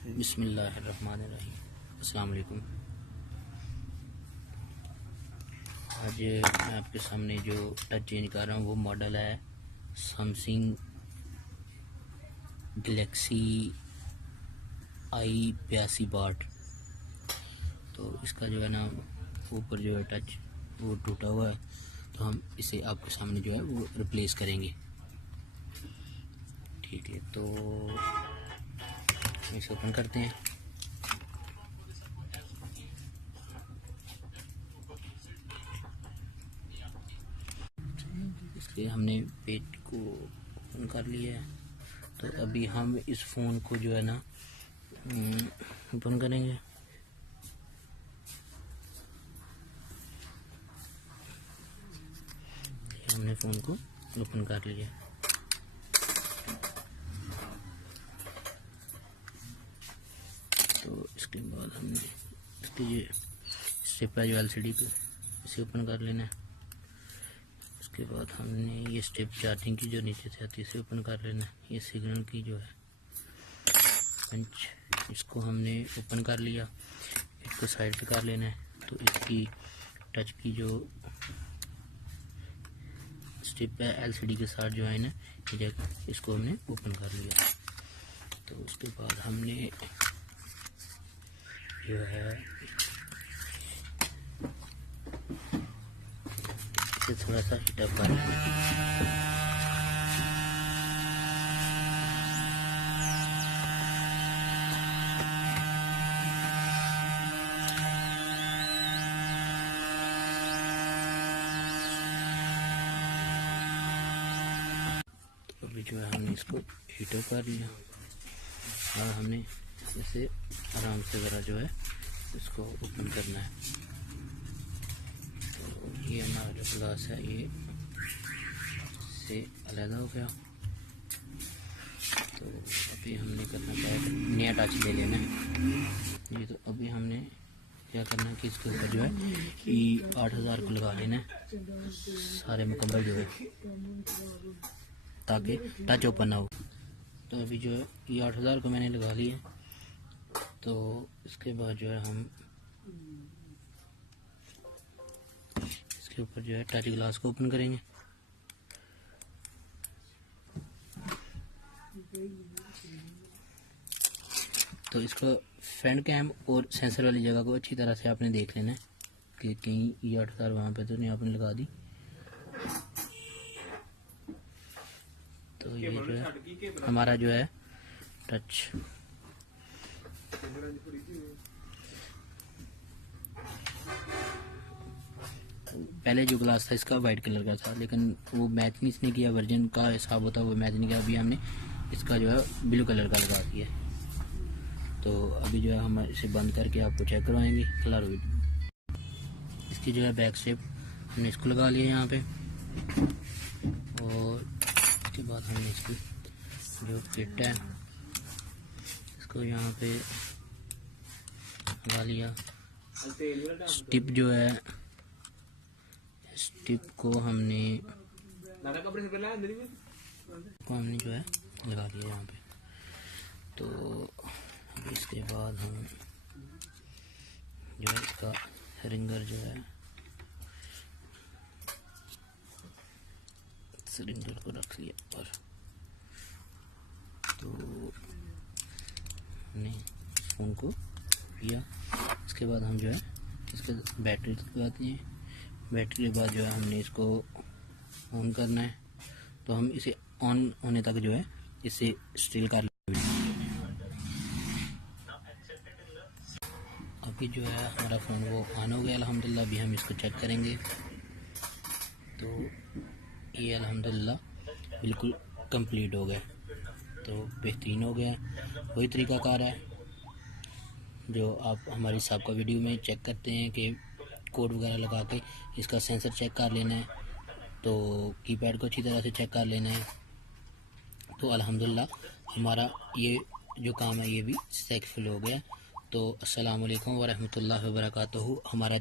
बिस्मिल्लाहिर्रहमानिर्रहीम। अस्सलाम वालेकुम। आज मैं आपके सामने जो टच चेंज कर रहा हूँ वो मॉडल है सैमसंग गैलेक्सी i8262। तो इसका जो है ना ऊपर जो है टच वो टूटा हुआ है, तो हम इसे आपके सामने जो है वो रिप्लेस करेंगे। ठीक है, तो इसे ओपन करते हैं। इसलिए हमने पेज को ओपन कर लिया है, तो अभी हम इस फ़ोन को जो है ना ओपन करेंगे। हमने फ़ोन को ओपन कर लिया। तो इसके बाद हमने इसकी ये स्ट्रिप है जो एलसीडी पे, इसे ओपन कर लेना है। उसके बाद हमने ये स्ट्रिप चार्जिंग की जो नीचे से आती है इसे ओपन कर लेना है। ये सिग्नल की जो है पंच, इसको हमने ओपन कर लिया। इसको साइड पे कर लेना है। तो इसकी टच की जो स्ट्रिप है एलसीडी के साथ जो है ना, इसको हमने ओपन कर लिया। तो उसके बाद हमने जो है इसे थोड़ा सा हीटअप कर लेंगे। अभी जो है हमने इसको हीटअप कर लिया और हमने इसे आराम से ज़रा जो है इसको ओपन करना है। तो ये हमारा जो ग्लास है ये से अलग हो गया। तो अभी हमने करना क्या है, नया टच ले लेना है। ये तो अभी हमने क्या करना है कि इसके ऊपर जो है i8000 को लगा लेना है सारे मुकम्मल जो है, ताकि टच ओपन ना हो। तो अभी जो है i8000 को मैंने लगा लिया। तो इसके बाद जो है हम इसके ऊपर जो है टच ग्लास को ओपन करेंगे। तो इसको फ्रंट कैम और सेंसर वाली जगह को अच्छी तरह से आपने देख लेना है कि कहीं i8000 वहाँ पे तो नहीं आपने लगा दी। तो ये जो है हमारा जो है टच पहले जो ग्लास था इसका वाइट कलर का था, लेकिन वो मैच नहीं इसने किया, वर्जन का हिसाब होता वो मैच नहीं किया। अभी हमने इसका जो है ब्लू कलर का लगा दिया। तो अभी जो है हम इसे बंद करके आपको चेक करवाएंगे कलर वीडियो। इसकी जो है बैक स्ट्रिप हमने इसको लगा लिया यहाँ पे, और इसके बाद हमने इसकी जो किट है इसको यहाँ पे लगा लिया। स्टिप जो है स्टिप को हमने जो है लगा लिया यहाँ पे। तो इसके बाद हम जो है इसका रिंगर जो है सिलेंडर को रख लिया और तो हमने फ़ोन को लिया। इसके बाद हम जो है इसके बैटरी लगाते हैं। बैटरी के बाद जो है हमने इसको ऑन करना है। तो हम इसे ऑन होने तक जो है इसे स्टिल कर लेंगे। अभी जो है हमारा फ़ोन वो ऑन हो गया अल्हम्दुलिल्लाह। अभी हम इसको चेक करेंगे। तो ये अल्हम्दुलिल्लाह बिल्कुल कंप्लीट हो गया, तो बेहतरीन हो गया। वही तरीक़ाकार है जो आप हमारी सबका वीडियो में चेक करते हैं कि कोड वगैरह लगा के इसका सेंसर चेक कर लेना है, तो कीपैड को अच्छी तरह से चेक कर लेना है। तो अल्हम्दुलिल्लाह हमारा ये जो काम है ये भी सक्सेसफुल हो गया। तो अस्सलाम वालेकुम व रहमतुल्लाहि व बरकातहू। हमारा